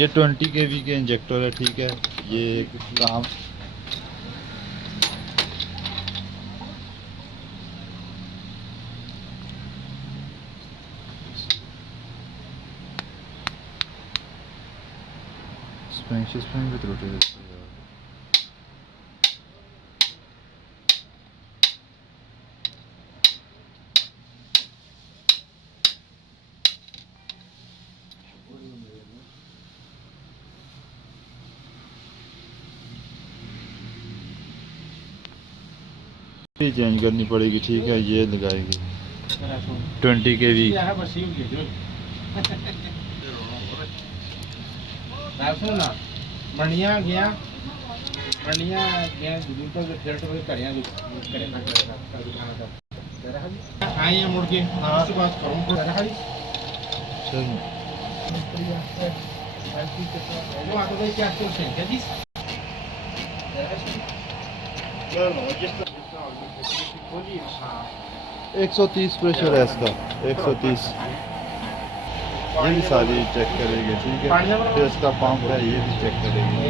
ये 20 kV के injector है, ठीक है। ये काम स्प्रिंग भी त्रुटि है। चेंज करनी पड़ेगी, ठीक है। ये लगाएगी 20 kV। मंडियां गया दूर तक फिर तो करिया आए हैं मुड़ के उसके बाद करूं वो आता है क्या तो है क्या दिस 130 प्रेशर है इसका, 130। ये भी सारी चेक करेंगे, ठीक है। फिर इसका पंप है, ये भी चेक करेंगे।